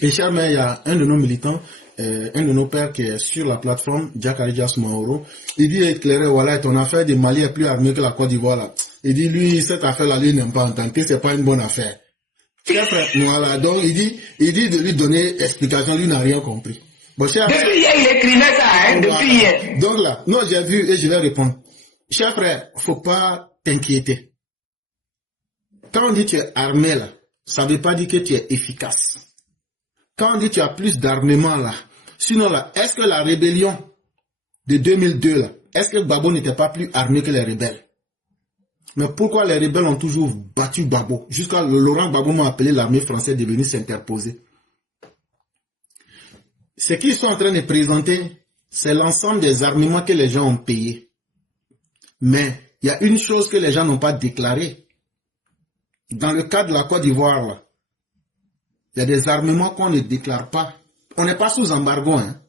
Et Charmaine, il y a un de nos militants, un de nos pères qui est sur la plateforme, Jack Arias Mauro. Il dit éclairé, voilà, ton affaire des Mali est plus armée que la Côte d'Ivoire là. Il dit, lui, cette affaire-là, lui n'aime pas entendre, que c'est pas une bonne affaire. Voilà, donc il dit de lui donner explication, lui n'a rien compris. Bon, cher frère, Depuis hier, il écrivait ça, hein, voilà. depuis hier. Donc là, non, j'ai vu et je vais répondre. Cher frère, faut pas t'inquiéter. Quand on dit tu es armé là, ça veut pas dire que tu es efficace. Quand on dit tu as plus d'armement là, sinon là, est-ce que la rébellion de 2002 là, est-ce que Gbagbo n'était pas plus armé que les rebelles? Mais pourquoi les rebelles ont toujours battu Gbagbo? Jusqu'à Laurent Gbagbo m'a appelé l'armée française de venir s'interposer. Ce qu'ils sont en train de présenter, c'est l'ensemble des armements que les gens ont payés. Mais il y a une chose que les gens n'ont pas déclarée. Dans le cas de la Côte d'Ivoire, là, il y a des armements qu'on ne déclare pas. On n'est pas sous embargo. Hein.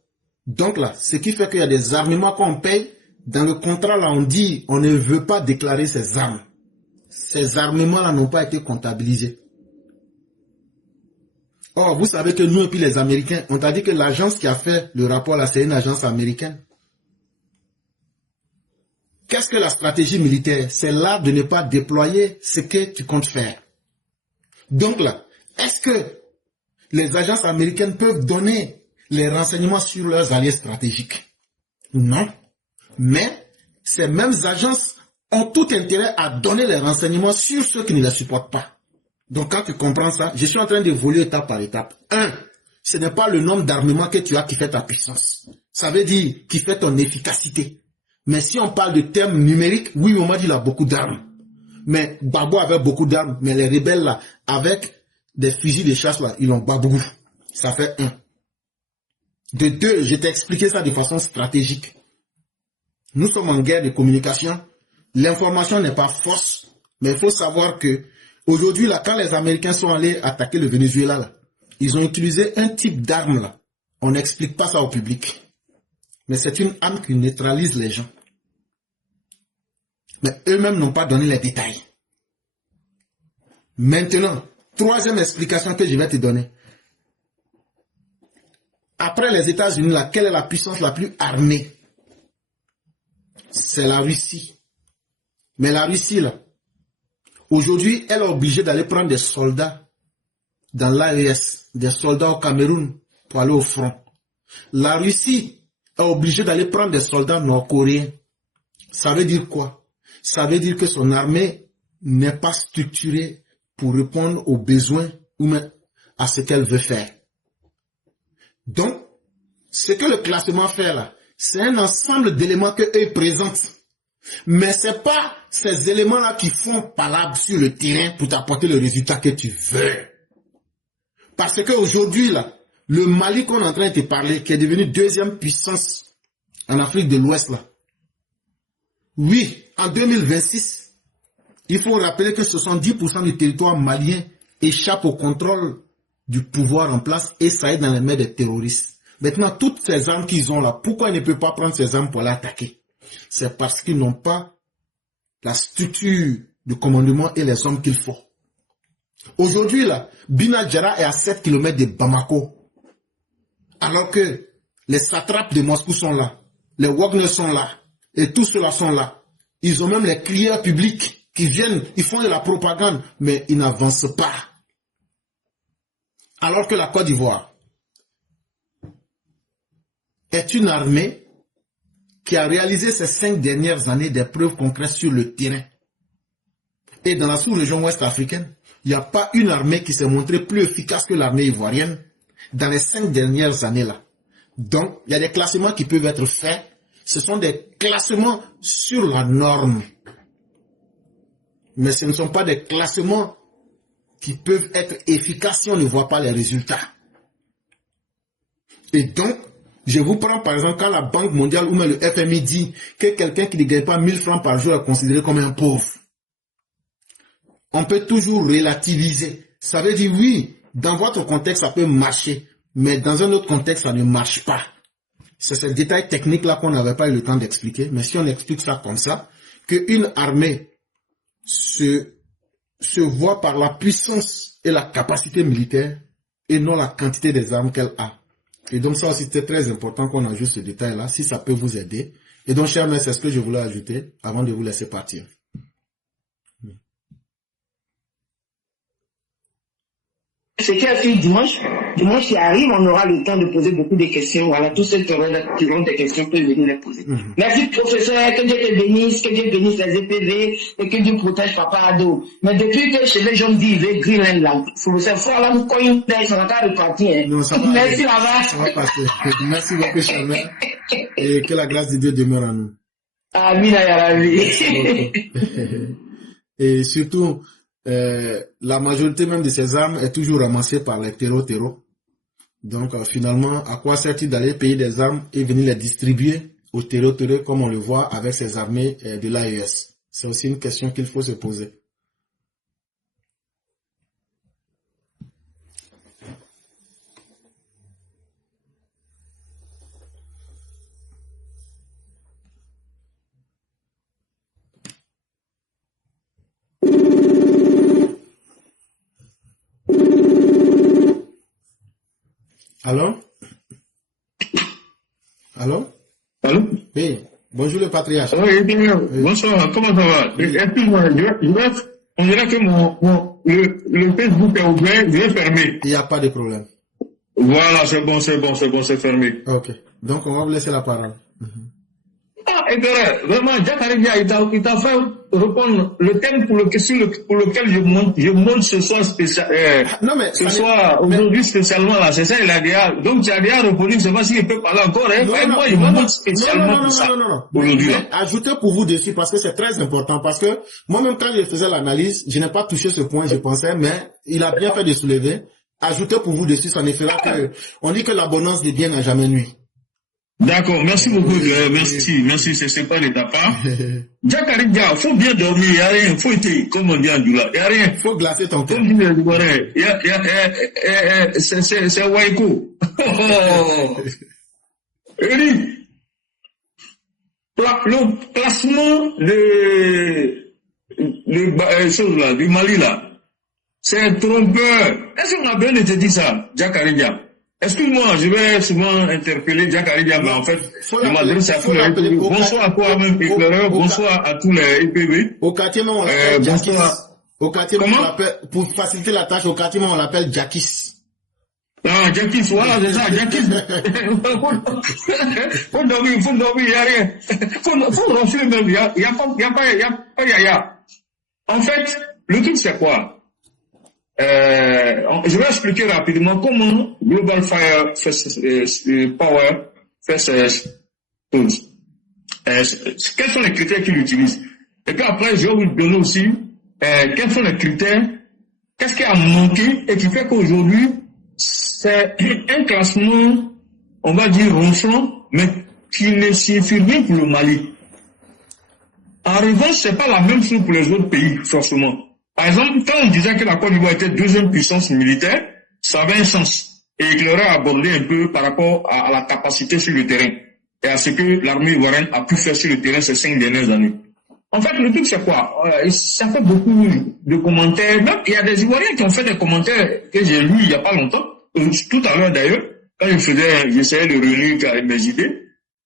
Donc là, ce qui fait qu'il y a des armements qu'on paye. Dans le contrat, là, on dit on ne veut pas déclarer ces armes. Ces armements-là n'ont pas été comptabilisés. Or, vous savez que nous et puis les Américains, on t'a dit que l'agence qui a fait le rapport là, c'est une agence américaine. Qu'est-ce que la stratégie militaire? C'est l'art de ne pas déployer ce que tu comptes faire. Donc là, est-ce que les agences américaines peuvent donner les renseignements sur leurs alliés stratégiques? Non. Mais ces mêmes agences ont tout intérêt à donner les renseignements sur ceux qui ne les supportent pas. Donc quand tu comprends ça, je suis en train d'évoluer étape par étape. 1. Ce n'est pas le nombre d'armements que tu as qui fait ta puissance. Ça veut dire qui fait ton efficacité. Mais si on parle de termes numériques, oui, on m'a dit il a beaucoup d'armes. Mais Gbagbo avait beaucoup d'armes. Mais les rebelles là, avec des fusils de chasse là, ils ont pas beaucoup. Ça fait 1. De 2, je t'ai expliqué ça de façon stratégique. Nous sommes en guerre de communication. L'information n'est pas fausse. Mais il faut savoir que aujourd'hui, là, quand les Américains sont allés attaquer le Venezuela, là, ils ont utilisé un type d'arme là. On n'explique pas ça au public. Mais c'est une arme qui neutralise les gens. Mais eux-mêmes n'ont pas donné les détails. Maintenant, troisième explication que je vais te donner. Après les États-Unis, là, quelle est la puissance la plus armée? C'est la Russie. Mais la Russie, là, aujourd'hui, elle est obligée d'aller prendre des soldats dans l'AES, des soldats au Cameroun pour aller au front. La Russie est obligée d'aller prendre des soldats nord-coréens. Ça veut dire quoi? Ça veut dire que son armée n'est pas structurée pour répondre aux besoins ou même à ce qu'elle veut faire. Donc, ce que le classement fait là, c'est un ensemble d'éléments qu'eux présentent. Mais ce n'est pas ces éléments-là qui font palabre sur le terrain pour t'apporter le résultat que tu veux. Parce qu'aujourd'hui, là, le Mali qu'on est en train de te parler, qui est devenu deuxième puissance en Afrique de l'Ouest, là. Oui, en 2026, il faut rappeler que 70% du territoire malien échappe au contrôle du pouvoir en place et ça est dans les mains des terroristes. Maintenant, toutes ces armes qu'ils ont là, pourquoi ils ne peuvent pas prendre ces armes pour l'attaquer? C'est parce qu'ils n'ont pas la structure de commandement et les hommes qu'il faut. Aujourd'hui, là, Bina Djara est à 7 km de Bamako. Alors que les satrapes de Moscou sont là, les Wagner sont là, et tous ceux-là sont là. Ils ont même les crieurs publics qui viennent, ils font de la propagande, mais ils n'avancent pas. Alors que la Côte d'Ivoire est une armée qui a réalisé ces 5 dernières années des preuves concrètes sur le terrain. Et dans la sous-région ouest africaine, il n'y a pas une armée qui s'est montrée plus efficace que l'armée ivoirienne dans les 5 dernières années-là. Donc, il y a des classements qui peuvent être faits. Ce sont des classements sur la norme. Mais ce ne sont pas des classements qui peuvent être efficaces si on ne voit pas les résultats. Et donc, je vous prends par exemple quand la Banque mondiale ou même le FMI dit que quelqu'un qui ne gagne pas 1000 francs par jour est considéré comme un pauvre. On peut toujours relativiser. Ça veut dire oui, dans votre contexte ça peut marcher, mais dans un autre contexte ça ne marche pas. C'est ce détail technique là qu'on n'avait pas eu le temps d'expliquer, mais si on explique ça comme ça, qu'une armée se voit par la puissance et la capacité militaire, et non la quantité des armes qu'elle a. Et donc ça aussi, c'est très important qu'on ajoute ce détail-là, si ça peut vous aider. Et donc, chers messieurs, c'est ce que je voulais ajouter avant de vous laisser partir. Ce qui a fait dimanche qui arrive, on aura le temps de poser beaucoup de questions. Voilà, tous ceux qui auront des questions peuvent venir les poser. Merci, professeur, que Dieu te bénisse, les EPV, et que Dieu protège papa Ado. Mais depuis que chez les gens disent Greenland, là, professeur, faut aller vous coller ça va pas repartir, hein. Non, ça va. Merci, là-bas. Ça va passer. Merci beaucoup, cher mère. Et que la grâce de Dieu demeure en nous. Amen, ya Rabbi. Et surtout, la majorité même de ces armes est toujours ramassée par les terreaux. Donc finalement, à quoi sert-il d'aller payer des armes et venir les distribuer aux terreaux comme on le voit avec ces armées de l'AES? C'est aussi une question qu'il faut se poser. Allô? Allô? Allô? Oui. Bonjour le patriarche. Oui, bien. Bonsoir, comment ça va? Excuse-moi, on dirait que le Facebook est ouvert, il est fermé. Il n'y a pas de problème. Voilà, c'est bon, c'est fermé. Ok. Donc, on va vous laisser la parole. Ah, et vraiment, Jack Arabia, il t'a fait répondre le thème pour lequel je monte ce soir spécial, non, mais, ce soir, aujourd'hui spécialement là, c'est ça, il a déjà, donc tu as déjà répondu, je ne sais pas s'il peut parler encore, hein. Moi, je monte spécialement pour ça. Aujourd'hui, là. Ajoutez pour vous dessus parce que c'est très important, parce que moi-même quand je faisais l'analyse, je n'ai pas touché ce point, je pensais, mais il a bien fait de soulever. Ajoutez pour vous dessus, ça ne fera que, on dit que l'abondance des biens n'a jamais nuit. D'accord, merci beaucoup, merci, c'est pas de ta part. Jack Arabia, faut bien dormir, il n'y a rien, faut être, comme on dit en Djoula, il n'y a rien. Faut glacer ton cœur. C'est Waiko. Le placement choses là, du Mali là, c'est trompeur. Est-ce qu'on a bien été ça, Jack Arabia? Excuse-moi, je vais souvent interpeller Jack Arabia, mais en fait, je m'adresse à tous les EPV. Bonsoir à toi, même éclaireur, bonsoir à tous les EPV. Au quartier, on l'appelle Jackis. Au quartier, on l'appelle, pour faciliter la tâche, au quartier, on l'appelle Jackis. Ah, Jackis, voilà, c'est ça, Jackis. Faut dormir, il n'y a rien. Faut ronfler même, il y a pas yaya. En fait, le truc c'est quoi? Je vais expliquer rapidement comment Global Fire Power fait ces choses. Quels sont les critères qu'il utilise? Et puis après, je vais vous donner aussi quels sont les critères, qu'est-ce qui a manqué et qui fait qu'aujourd'hui, c'est un classement, on va dire ronflant, mais qui ne signifie rien pour le Mali. En revanche, c'est pas la même chose pour les autres pays, forcément. Par exemple, quand on disait que la Côte d'Ivoire était deuxième puissance militaire, ça avait un sens. Et Éclaireur a abordé un peu par rapport à la capacité sur le terrain et à ce que l'armée ivoirienne a pu faire sur le terrain ces 5 dernières années. En fait, le truc, c'est quoi? Ça fait beaucoup de commentaires. Même, il y a des Ivoiriens qui ont fait des commentaires que j'ai lus il n'y a pas longtemps. Tout à l'heure, d'ailleurs, quand j'essayais de réunir mes idées,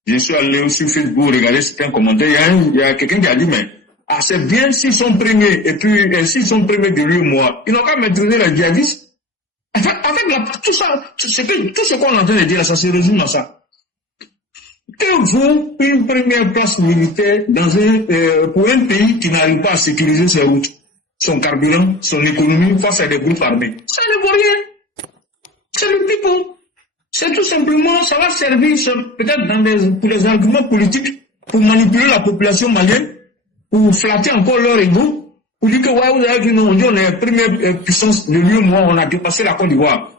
je suis allé sur Facebook regarder certains commentaires. Il y a quelqu'un qui a dit, mais c'est bien s'ils sont premiers, et puis s'ils sont premiers de l'UEMOA, ils n'ont qu'à maîtriser les djihadistes. Tout ce qu'on est en train de dire, ça se résume à ça. Que vaut une première place militaire pour un pays qui n'arrive pas à sécuriser ses routes, son carburant, son économie face à des groupes armés? Ça ne vaut rien. C'est le people. C'est tout simplement, ça va servir peut-être pour les arguments politiques, pour manipuler la population malienne, pour flatter encore leur ego, pour dire que ouais, vous avez vu, nous, on dit on est la première puissance de l'UEMOA, on a dépassé la Côte d'Ivoire.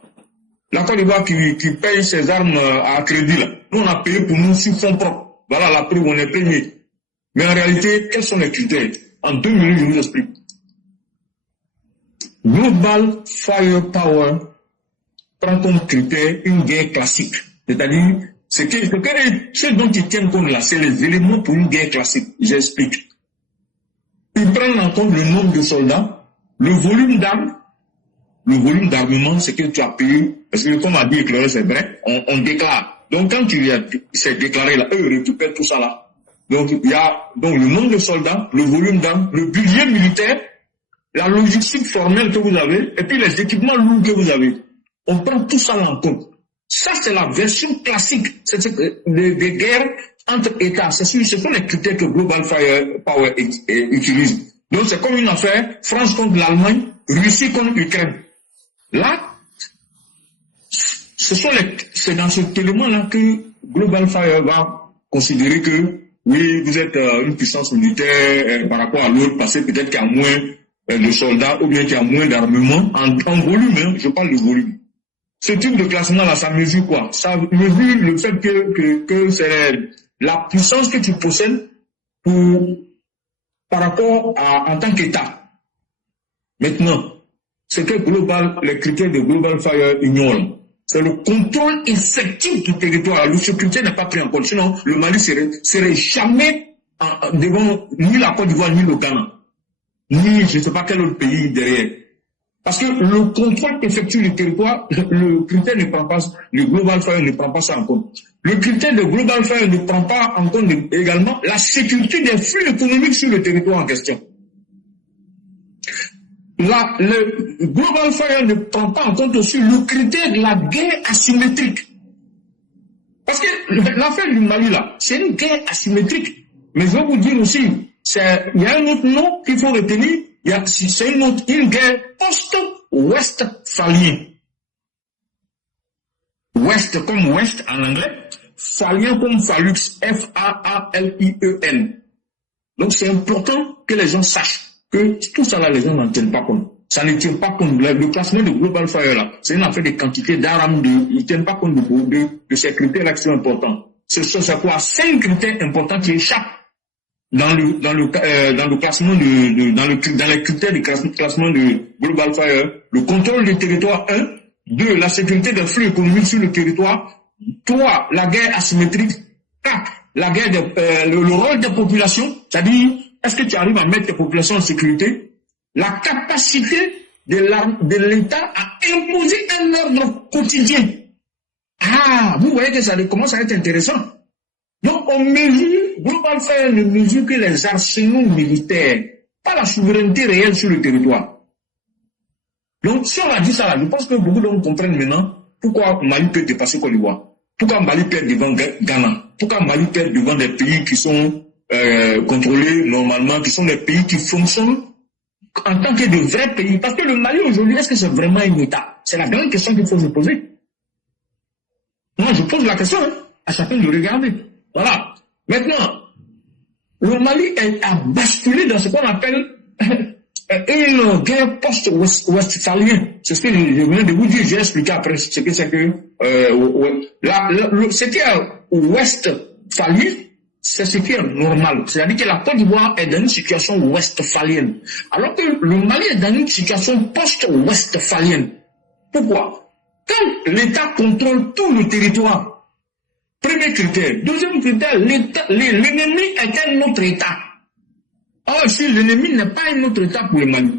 La Côte d'Ivoire qui paye ses armes à crédit, là. Nous, on a payé pour nous sur fonds propres. Voilà la preuve, on est premier. Mais en réalité, quels sont les critères? En 2 minutes, je vous explique. Global Firepower prend comme critère une guerre classique. C'est-à-dire, ce dont ils tiennent compte là, c'est les éléments pour une guerre classique. J'explique. Ils prennent en compte le nombre de soldats, le volume d'armes, le volume d'armement, c'est que tu as payé, parce que comme a dit Éclairé, c'est vrai, on déclare. Donc quand c'est déclaré là, eux récupèrent tout ça là. Donc il y a donc le nombre de soldats, le volume d'armes, le budget militaire, la logistique formelle que vous avez, et puis les équipements lourds que vous avez. On prend tout ça là en compte. Ça, c'est la version classique des guerres entre États. Ce sont les critères que Global Firepower utilise. Donc, c'est comme une affaire France contre l'Allemagne, Russie contre l'Ukraine. Là, c'est dans cet élément-là que Global Fire va considérer que, oui, vous êtes une puissance militaire par rapport à l'autre, parce que peut-être qu'il y a moins de soldats, ou bien qu'il y a moins d'armement. En volume, hein, je parle de volume. Ce type de classement-là, ça mesure quoi? Ça mesure le fait que c'est la puissance que tu possèdes par rapport en tant qu'État. Maintenant, c'est que les critères de Global Fire ignorent. C'est le contrôle effectif du territoire. Le sécurité n'est pas pris en compte. Sinon, le Mali serait jamais devant ni la Côte d'Ivoire, ni le Ghana, ni je ne sais pas quel autre pays derrière. Parce que le contrôle effectif du territoire, le critère ne prend pas, le Global Fire ne prend pas ça en compte. Le critère de Global Fire ne prend pas en compte également la sécurité des flux économiques sur le territoire en question. Le Global Fire ne prend pas en compte aussi le critère de la guerre asymétrique. Parce que l'affaire du Mali là, c'est une guerre asymétrique. Mais je vais vous dire aussi, il y a un autre nom qu'il faut retenir. C'est une guerre post-westphalien. West comme West en anglais, phalien comme phallux, F-A-A-L-I-E-N. Donc c'est important que les gens sachent que tout ça là, les gens n'en tiennent pas compte. Ça ne tient pas compte. Le classement de Global Fire là, c'est une affaire de quantité d'armes, ils ne tiennent pas compte de ces critères là qui sont importants. C'est quoi? 5 critères importants qui échappent dans le classement dans les critères de classement de Global Fire. Le contrôle du territoire 1, 2, la sécurité des flux économiques sur le territoire, 3, la guerre asymétrique, 4, la guerre le rôle des populations, c'est-à-dire est-ce que tu arrives à mettre tes populations en sécurité, la capacité de l'État à imposer un ordre quotidien. Ah, vous voyez que ça commence à être intéressant. Donc, on mesure, Global Fire ne mesure que les arsenaux militaires, pas la souveraineté réelle sur le territoire. Donc, si on a dit ça là, je pense que beaucoup d'hommes comprennent maintenant pourquoi Mali peut dépasser Côte d'Ivoire, pourquoi Mali perd devant Ghana, pourquoi Mali perd devant des pays qui sont contrôlés normalement, qui sont des pays qui fonctionnent en tant que de vrais pays. Parce que le Mali aujourd'hui, est-ce que c'est vraiment un État? C'est la grande question qu'il faut se poser. Moi, je pose la question à chacun de regarder. Voilà. Maintenant, le Mali a basculé dans ce qu'on appelle une guerre post-westphalienne. C'est ce que je viens de vous dire. J'ai expliqué après ce que c'est que ce qui est westphalien, c'est ce qui est normal. C'est-à-dire que la Côte d'Ivoire est dans une situation westphalienne. Alors que le Mali est dans une situation post-westphalienne. Pourquoi? Quand l'État contrôle tout le territoire, premier critère. Deuxième critère, l'ennemi est un autre État. Or, si l'ennemi n'est pas un autre État pour le Mali,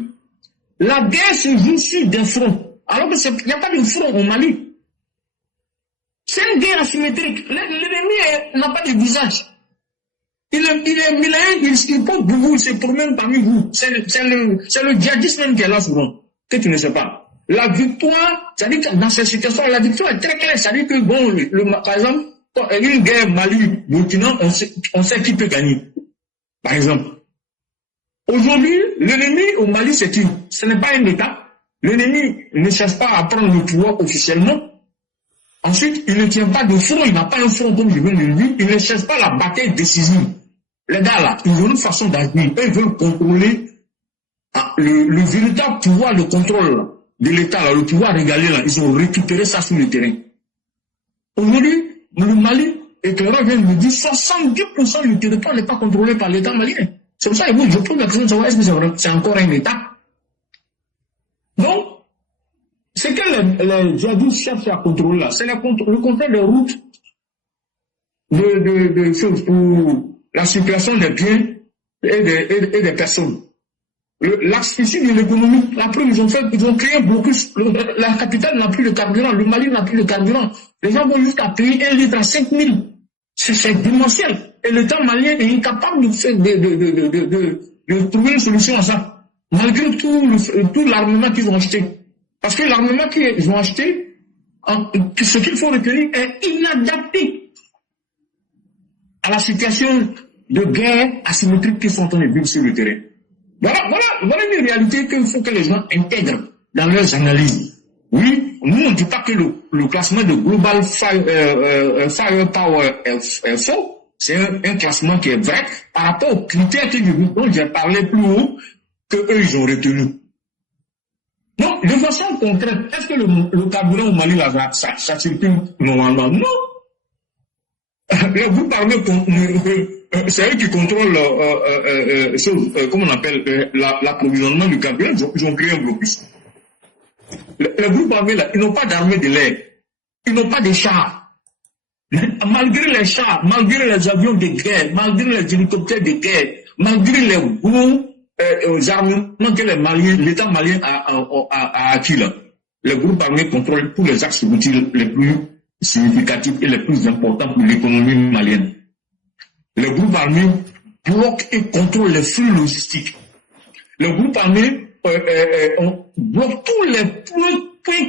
la guerre se joue sur des fronts. Alors qu'il n'y a pas de front au Mali. C'est une guerre asymétrique. L'ennemi n'a pas de visage. Il est millénaire, il porte vous, il se promène parmi vous. C'est le djihadisme même qui est là souvent, que tu ne sais pas. La victoire, c'est-à-dire que dans cette situation, la victoire est très claire. C'est-à-dire que, bon, par exemple, une guerre Mali-Burkina, on sait qui peut gagner. Par exemple. Aujourd'hui, l'ennemi au Mali, c'est qui? Ce n'est pas un État. L'ennemi ne cherche pas à prendre le pouvoir officiellement. Ensuite, il ne tient pas de front, il n'a pas un front comme je viens de le dire. Il ne cherche pas la bataille décisive. Les gars là, ils ont une façon d'agir. Ils veulent contrôler le véritable pouvoir de contrôle de l'État, là, le pouvoir régalé, là. Ils ont récupéré ça sur le terrain. Aujourd'hui, le Mali, Éclairé vient de me dire, 70% du territoire n'est pas contrôlé par l'État malien. C'est pour ça que je pose la question de savoir est-ce que c'est encore un État. Donc, ce que les djihadistes cherchent à contrôler là, c'est le contrôle des routes de choses pour la circulation des biens et des personnes. l'asphyxie de l'économie. Après, ils ont créé un blocus. La capitale n'a plus de carburant. Le Mali n'a plus de carburant. Les gens vont jusqu'à payer 1 litre à 5 000. C'est démentiel. Et l'État malien est incapable de trouver une solution à ça. Malgré tout l'armement qu'ils ont acheté. Parce que l'armement qu'ils ont acheté, ce qu'il faut retenir est inadapté à la situation de guerre asymétrique qu'ils sont en train de vivre sur le terrain. Voilà une réalité qu'il faut que les gens intègrent dans leurs analyses. Oui, nous on ne dit pas que le classement de Global Firepower est faux. C'est un classement qui est vrai par rapport aux critères dont j'ai parlé plus haut que eux ils ont retenu. Donc, de façon concrète, est-ce que le carburant au Mali là, ça circule normalement? Non. Le groupe armé, c'est eux qui contrôlent comment on appelle l'approvisionnement du carburant. Ils ont créé un blocus. Le groupe armé là, ils n'ont pas d'armée de l'air. Ils n'ont pas de chars. Malgré les chars, malgré les avions de guerre, malgré les hélicoptères de guerre, malgré les gros armements que l'État malien a acquis là, le groupe armé contrôle tous les axes routiers les plus significatifs et les plus importants pour l'économie malienne. Le groupe armé bloque et contrôle les flux logistiques. Le groupe armé bloque tous les points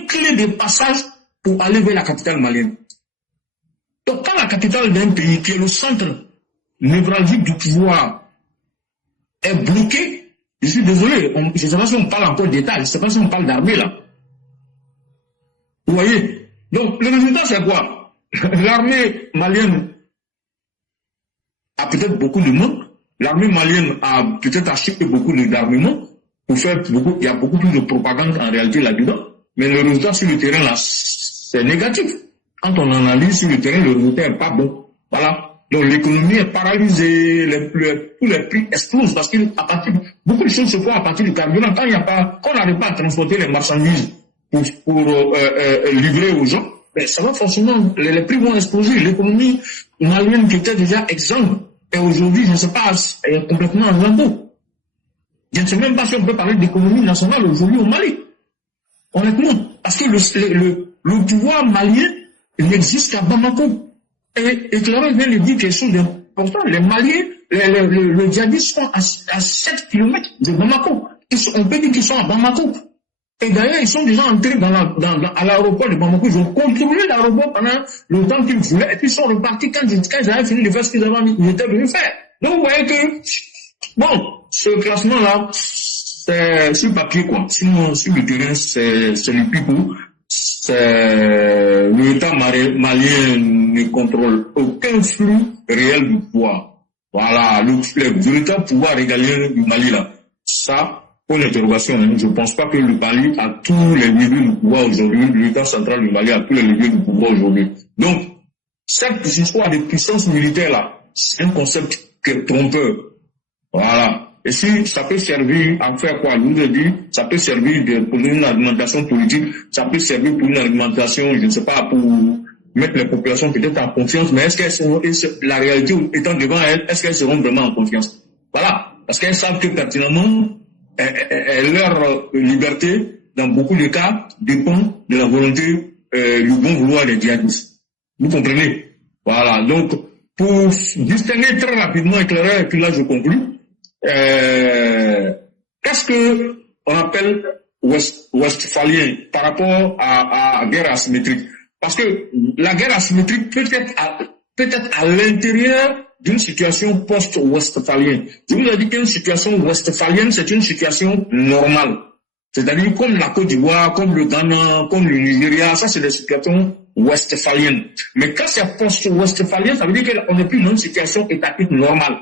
clés de passage pour aller vers la capitale malienne. Donc, quand la capitale d'un pays, qui est le centre névralgique du pouvoir, est bloquée, je suis désolé, je ne sais pas si on parle encore d'État, je ne sais pas si on parle d'armée là. Vous voyez? Donc, le résultat, c'est quoi? L'armée malienne a peut-être beaucoup de monde, l'armée malienne a peut-être acheté beaucoup d'armements pour faire beaucoup, il y a beaucoup plus de propagande en réalité là-dedans, mais le résultat sur le terrain là, c'est négatif. Quand on analyse sur le terrain, le résultat n'est pas bon. Voilà. Donc l'économie est paralysée, tous les prix explosent parce que beaucoup de choses se font à partir du carburant. Quand on n'arrive pas à transporter les marchandises pour livrer aux gens, ben, ça va forcément, les prix vont exploser. L'économie malienne qui était déjà exsangue, et aujourd'hui, je ne sais pas, est complètement en lambeaux. Je ne sais même pas si on peut parler d'économie nationale aujourd'hui au Mali. Honnêtement. Parce que le pouvoir malien, il n'existe qu'à Bamako. Et Clarence vient de dire quelque chose d'important. Les Maliens, les djihadistes sont à 7 km de Bamako. On peut dire qu'ils sont à Bamako. Et d'ailleurs, ils sont déjà entrés à l'aéroport de Bamako. Ils ont contrôlé l'aéroport pendant le temps qu'ils voulaient. Et puis ils sont repartis quand ils avaient fini de faire ce qu'ils étaient venus faire. Donc vous voyez que, bon, ce classement-là, c'est sur papier quoi. Sinon, sur le terrain, c'est le pipou. L'État malien ne contrôle aucun flux réel du pouvoir. Voilà, le véritable pouvoir régalien du Mali là. Ça, pour l'interrogation, je ne pense pas que le Mali a tous les leviers du pouvoir aujourd'hui, l'État central du Mali a tous les leviers du pouvoir aujourd'hui. Donc, cette histoire de puissance militaire là, c'est un concept trompeur. Voilà. Et si ça peut servir à faire quoi? Je vous ai dit, ça peut servir pour une argumentation politique, ça peut servir pour une argumentation, je ne sais pas, pour mettre les populations peut-être en confiance, mais est-ce qu'elles seront, la réalité étant devant elles, est-ce qu'elles seront vraiment en confiance? Voilà. Parce qu'elles savent que pertinemment, leur liberté, dans beaucoup de cas, dépend de la volonté, du bon vouloir des djihadistes. Vous comprenez? Voilà. Donc, pour distinguer très rapidement, éclairer, et puis là je conclue, qu'est-ce que on appelle westphalien par rapport à guerre asymétrique? Parce que la guerre asymétrique peut être à l'intérieur d'une situation post-westphalienne. Je vous ai dit qu'une situation westphalienne, c'est une situation normale. C'est-à-dire comme la Côte d'Ivoire, comme le Ghana, comme le Nigeria, ça c'est des situations westphaliennes. Mais quand c'est post-westphalien, ça veut dire qu'on n'est plus dans une situation étatique normale.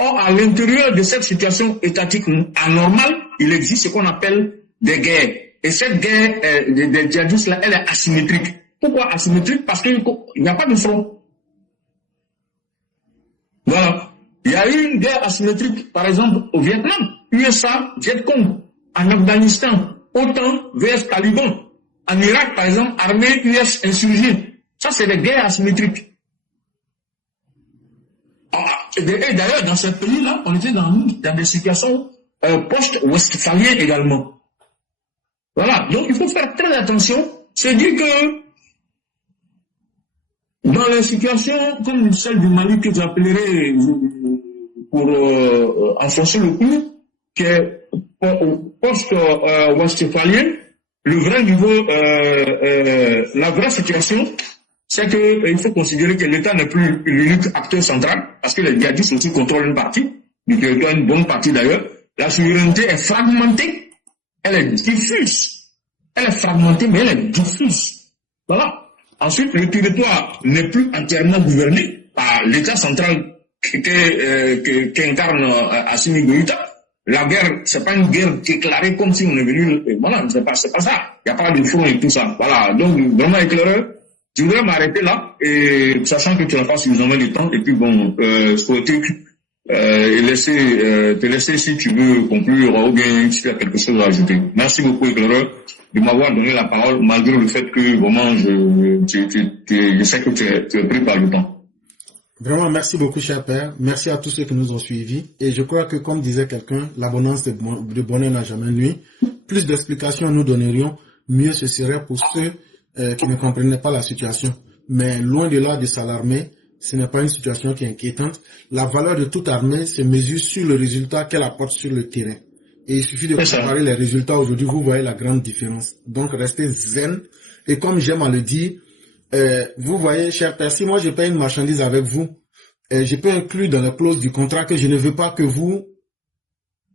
Or, à l'intérieur de cette situation étatique anormale, il existe ce qu'on appelle des guerres. Et cette guerre des djihadistes là, elle est asymétrique. Pourquoi asymétrique? Parce qu'il n'y a pas de front. Voilà. Il y a eu une guerre asymétrique, par exemple, au Vietnam, USA, Vietcong, en Afghanistan, OTAN vs Taliban. En Irak, par exemple, armée US insurgée. Ça, c'est des guerres asymétriques. Et d'ailleurs, dans ce pays-là, on était dans des situations post-westphalien également. Voilà, donc il faut faire très attention. C'est dire que dans les situations comme celle du Mali que j'appellerais pour enfoncer le clou, qui est post-westphalien, le vrai niveau, la vraie situation, c'est qu'il faut considérer que l'État n'est plus l'unique acteur central, parce que les djihadistes aussi contrôlent une partie, du territoire, une bonne partie d'ailleurs. La souveraineté est fragmentée, elle est diffuse. Elle est fragmentée, mais elle est diffuse. Voilà. Ensuite, le territoire n'est plus entièrement gouverné par l'État central qu'incarne Assimi Goïta. La guerre, c'est pas une guerre déclarée comme si on est venu, voilà, c'est pas ça. Il n'y a pas de front et tout ça. Voilà. Donc, vraiment éclaireur. Je voudrais m'arrêter là, et sachant que tu n'as pas suffisamment de temps, et puis bon, souhaiter te laisser si tu veux conclure, ou bien si tu as quelque chose à ajouter. Merci beaucoup, éclaireur, de m'avoir donné la parole, malgré le fait que vraiment je sais que tu es pris par le temps. Vraiment, merci beaucoup, cher père. Merci à tous ceux qui nous ont suivis. Et je crois que, comme disait quelqu'un, l'abondance de bonheur n'a jamais nuit. Plus d'explications nous donnerions, mieux ce serait pour ceux qui ne comprenaient pas la situation. Mais loin de là de s'alarmer, ce n'est pas une situation qui est inquiétante. La valeur de toute armée se mesure sur le résultat qu'elle apporte sur le terrain. Et il suffit de comparer les résultats aujourd'hui, vous voyez la grande différence. Donc, restez zen. Et comme j'aime à le dire, vous voyez, cher père, si moi je paye une marchandise avec vous, je peux inclure dans la clause du contrat que je ne veux pas que vous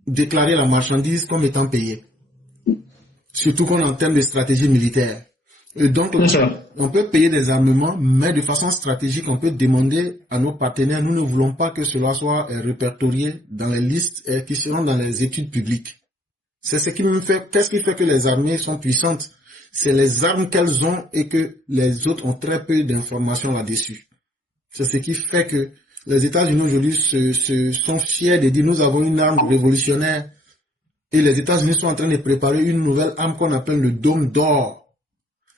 déclarez la marchandise comme étant payée. Surtout qu'on est en termes de stratégie militaire. Et donc, on peut payer des armements, mais de façon stratégique, on peut demander à nos partenaires, nous ne voulons pas que cela soit répertorié dans les listes qui seront dans les études publiques. C'est ce qui me fait, qu'est-ce qui fait que les armées sont puissantes? C'est les armes qu'elles ont et que les autres ont très peu d'informations là-dessus. C'est ce qui fait que les États-Unis aujourd'hui sont fiers de dire nous avons une arme révolutionnaire et les États-Unis sont en train de préparer une nouvelle arme qu'on appelle le dôme d'or.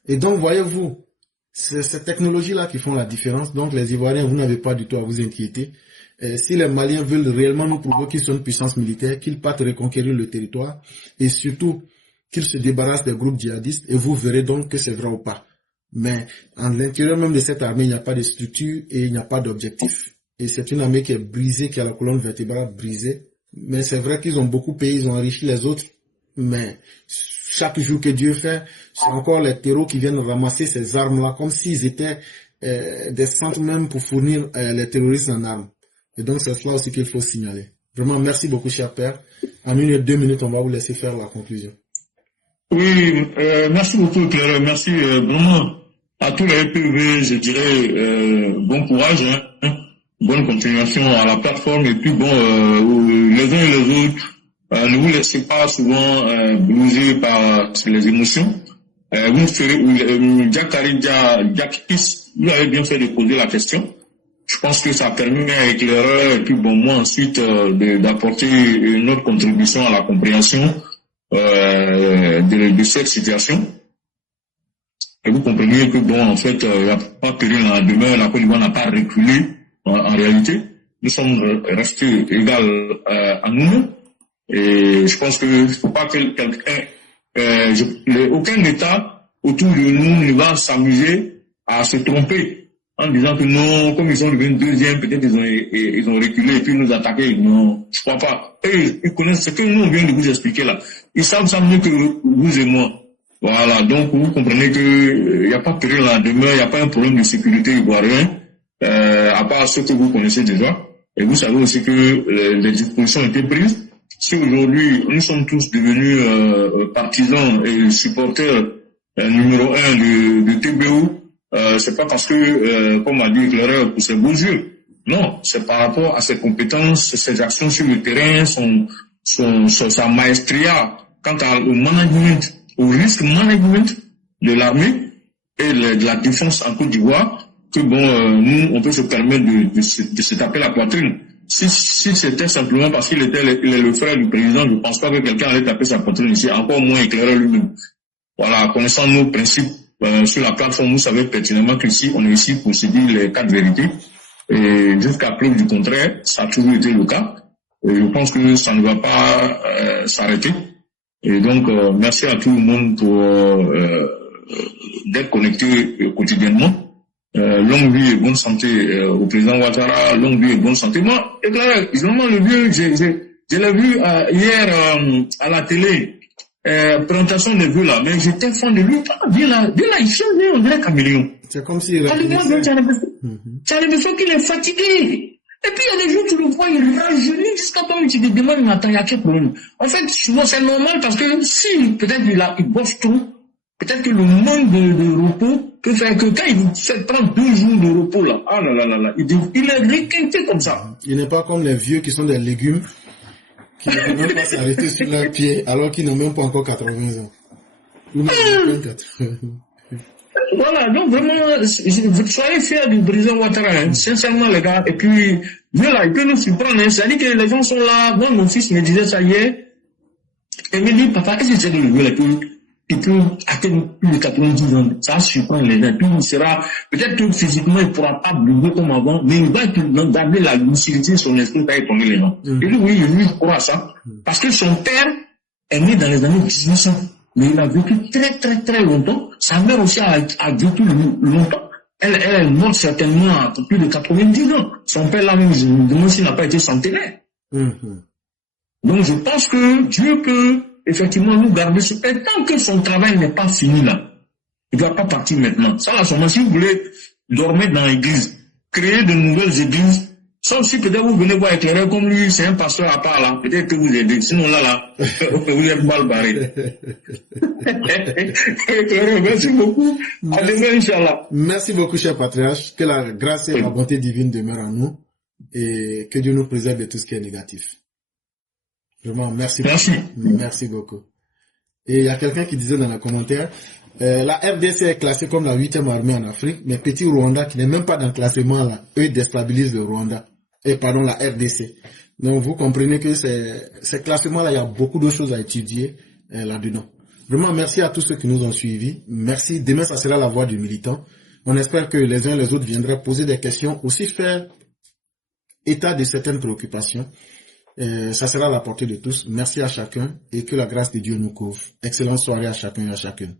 Et donc, voyez-vous, c'est ces technologies-là qui font la différence. Donc, les Ivoiriens, vous n'avez pas du tout à vous inquiéter. Si les Maliens veulent réellement nous prouver qu'ils sont une puissance militaire, qu'ils partent reconquérir le territoire et surtout qu'ils se débarrassent des groupes djihadistes et vous verrez donc que c'est vrai ou pas. Mais en l'intérieur même de cette armée, il n'y a pas de structure et il n'y a pas d'objectif. Et c'est une armée qui est brisée, qui a la colonne vertébrale brisée. Mais c'est vrai qu'ils ont beaucoup payé, ils ont enrichi les autres. Mais chaque jour que Dieu fait, c'est encore les terreaux qui viennent ramasser ces armes-là, comme s'ils étaient des centres même pour fournir les terroristes en armes. Et donc c'est cela aussi qu'il faut signaler. Vraiment, merci beaucoup, cher père. En 1 minute, 2 minutes, on va vous laisser faire la conclusion. Oui, merci beaucoup, Claire. Merci vraiment à tous les PV, je dirais bon courage, hein, bonne continuation à la plateforme, et puis bon, les uns et les autres, ne vous laissez pas souvent blouser par les émotions. Vous ferez, Jack Kiss, vous avez bien fait de poser la question. Je pense que ça permet à éclairer, et puis bon, moi ensuite d'apporter une autre contribution à la compréhension de cette situation. Et vous comprenez que bon, en fait, il n'y a pas péril dans la demeure, la Côte d'Ivoire n'a pas reculé en réalité. Nous sommes restés égales à nous. Et je pense que faut pas que aucun État autour de nous ne va s'amuser à se tromper en disant que non, comme ils sont devenus deuxième, peut-être ils ont reculé et puis nous attaquer. Non, je crois pas. Et ils connaissent ce que nous on vient de vous expliquer là. Ils savent ça mieux que vous et moi. Voilà, donc vous comprenez que il n'y a pas de péril dans la demeure, il n'y a pas un problème de sécurité ivoirien, à part ce que vous connaissez déjà. Et vous savez aussi que les dispositions ont été prises. Si aujourd'hui nous sommes tous devenus partisans et supporters numéro 1 de TBO, c'est pas parce que, comme a dit l'éclaireur, pour ses beaux yeux. Non, c'est par rapport à ses compétences, ses actions sur le terrain, sa maestria quant au management, au risque management de l'armée et de la défense en Côte d'Ivoire, que bon, nous, on peut se permettre de se taper la poitrine. Si c'était simplement parce qu'il était le frère du président, je ne pense pas que quelqu'un allait taper sa poitrine ici, encore moins éclaireur lui-même. Voilà, connaissant nos principes sur la plateforme, vous savez pertinemment qu'ici, on est ici pour se dire les 4 vérités. Et jusqu'à preuve du contraire, ça a toujours été le cas. Et je pense que ça ne va pas s'arrêter. Et donc, merci à tout le monde pour d'être connecté quotidiennement. Longue vie et bonne santé au président Ouattara, longue vie et bonne santé. Moi, évidemment, le vieux, je l'ai vu hier à la télé, présentation des vieux là, mais j'étais fan de lui. Vieux là, il change, on dirait caméléon. C'est comme s'il Tu as l'impression qu'il est fatigué. Et puis, il y a des jours, tu le vois, il rajeunit jusqu'à temps où tu te demandes, mais attends, il y a quel problème? En fait, souvent, c'est normal parce que si, peut-être, il bosse trop, peut-être que le manque de repos peut faire que quand il fait prendre 2 jours de repos, là, ah là là là là, il est requinté comme ça. Il n'est pas comme les vieux qui sont des légumes, qui ne peuvent même pas s'arrêter sur leurs pieds, alors qu'ils n'ont même pas encore 80 ans. Voilà, donc vraiment, soyez fiers du président Ouattara, hein, sincèrement les gars, et puis, Dieu là, il peut nous surprendre, hein, c'est-à-dire que les gens sont là, moi mon fils me disait ça hier, et me dit, papa, est-ce que c'est que le vieux là, il peut atteindre plus de 90 ans, ça surprend les gens, puis il sera, peut-être que physiquement il ne pourra pas bouger comme avant, mais il va garder la lucidité de son esprit quand il tombe les gens. Et lui, oui, lui, il croit à ça, parce que son père est né dans les années 1900. Mais il a vécu très très très longtemps. Sa mère aussi a vécu longtemps. Elle est morte certainement à plus de 90 ans. Son père là, je me demande s'il n'a pas été centenaire. Donc je pense que Dieu peut effectivement nous garder ce père tant que son travail n'est pas fini là. Il ne doit pas partir maintenant. Ça là, seulement si vous voulez dormir dans l'église, créer de nouvelles églises, sauf si peut-être vous venez voir éclairer comme lui, c'est un pasteur à part là, peut-être que vous aidez. Sinon là, vous êtes mal barré. Merci beaucoup. À demain, Inch'Allah. Merci beaucoup, cher patriarche. Que la grâce et la bonté divine demeurent en nous et que Dieu nous préserve de tout ce qui est négatif. Vraiment, merci beaucoup. Merci beaucoup. Et il y a quelqu'un qui disait dans les commentaires, la RDC est classée comme la 8e armée en Afrique, mais petit Rwanda, qui n'est même pas dans le classement là, eux déstabilisent le Rwanda. La RDC. Donc vous comprenez que ces classements-là, il y a beaucoup de choses à étudier là-dedans. Vraiment, merci à tous ceux qui nous ont suivis. Merci. Demain, ça sera la voix du militant. On espère que les uns et les autres viendraient poser des questions, aussi faire état de certaines préoccupations. Ça sera à la portée de tous. Merci à chacun et que la grâce de Dieu nous couvre. Excellente soirée à chacun et à chacune.